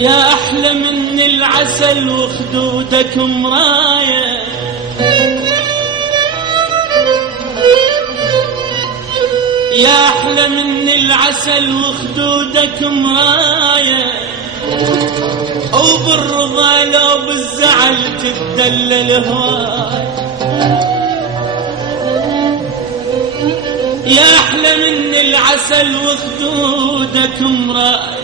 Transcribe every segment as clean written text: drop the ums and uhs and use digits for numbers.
يا أحلى من العسل وخدودك مراية، يا أحلى من العسل وخدودك مراية، وبالرضا لو بالزعل تتدلل هواي. يا أحلى من العسل وخدودك مراية،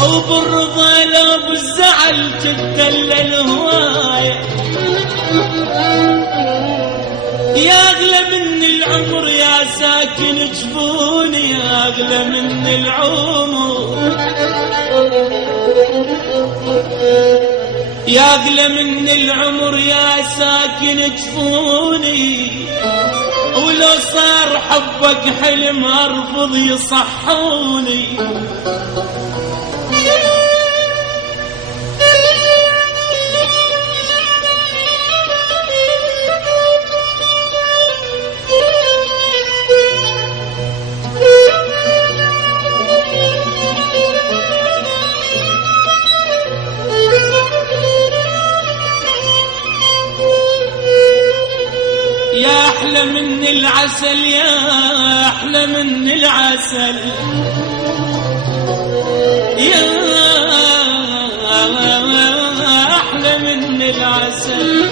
وبالرضا لو بالزعل تتدلل هواي. يا أغلى من العمر يا ساكن جفوني، يا أغلى من العمر، يا أغلى من العمر يا ساكن جفوني. ولو صار حبك حلم أرفض يصحوني. يا أحلى من العسل، يا أحلى من العسل، يا أحلى من العسل،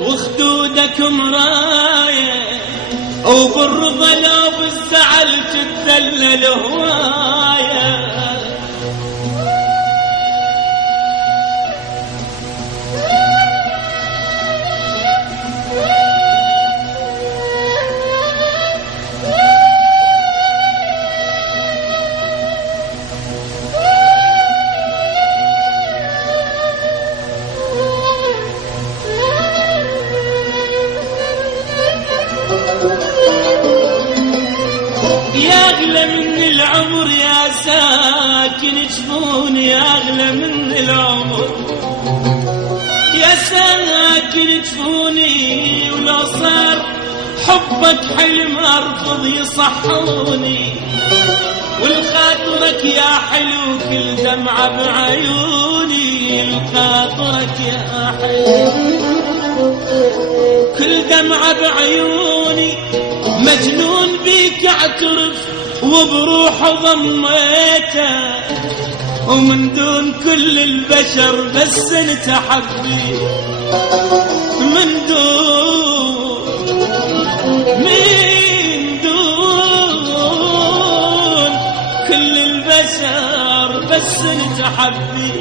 وخدودك مراية، وبالرضا لو بالزعل تتدلل هواية. يا أغلى من العمر يا ساكن جفوني، يا أغلى من العمر يا ساكن جفوني. ولو صار حبك حلم أرفض يصحوني. والخاطرك يا حلو كل دمعة بعيوني، الخاطرك يا حلو كل دمعة بعيوني. مجنون بيك اعترف وبروح ضميته، ومن دون كل البشر بس انت حبي. من دون كل البشر بس انت حبي.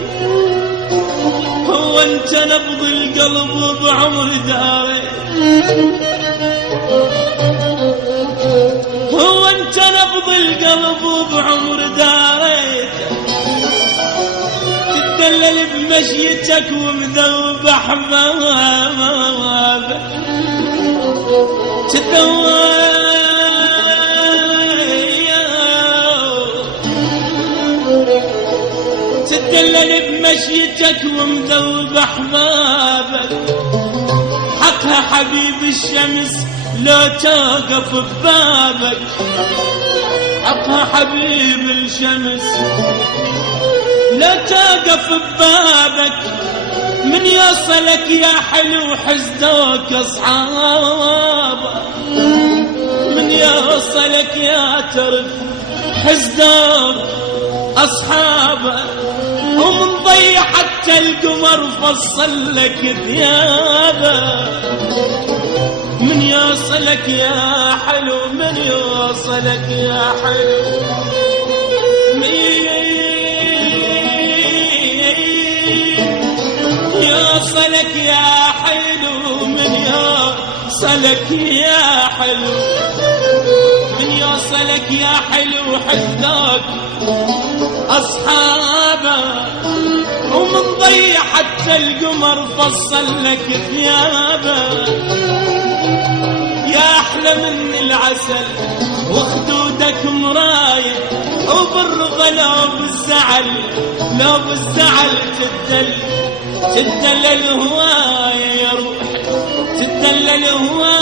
هو انت نبض القلب وبعمر داري، هو انت نبض القلب وبعمر داريت. تدلل بمشيتك ومذوب احبابك، تدلل بمشيتك ومذوب احبابك. حقها حبيب الشمس لو توقف ببابك، حقها حبيب الشمس لو توقف ببابك. من يوصلك يا حلو حزدوك أصحابك، من يوصلك يا ترف حزدوك أصحابك. ومن ضيع حتى القمر فصل لك ثيابك. من يوصلك يا حلو، من يوصلك يا حلو، يوصلك يا حلو، من يوصلك يا حلو، من يوصلك يا حلو حزنك أصحابك. ومن ضيع حتى القمر فصل لك ثيابك. يا أحلى من العسل وخدودك مراية، وبالرضا لو بالزعل تدلل هواية يا روحي، تدلل هواية.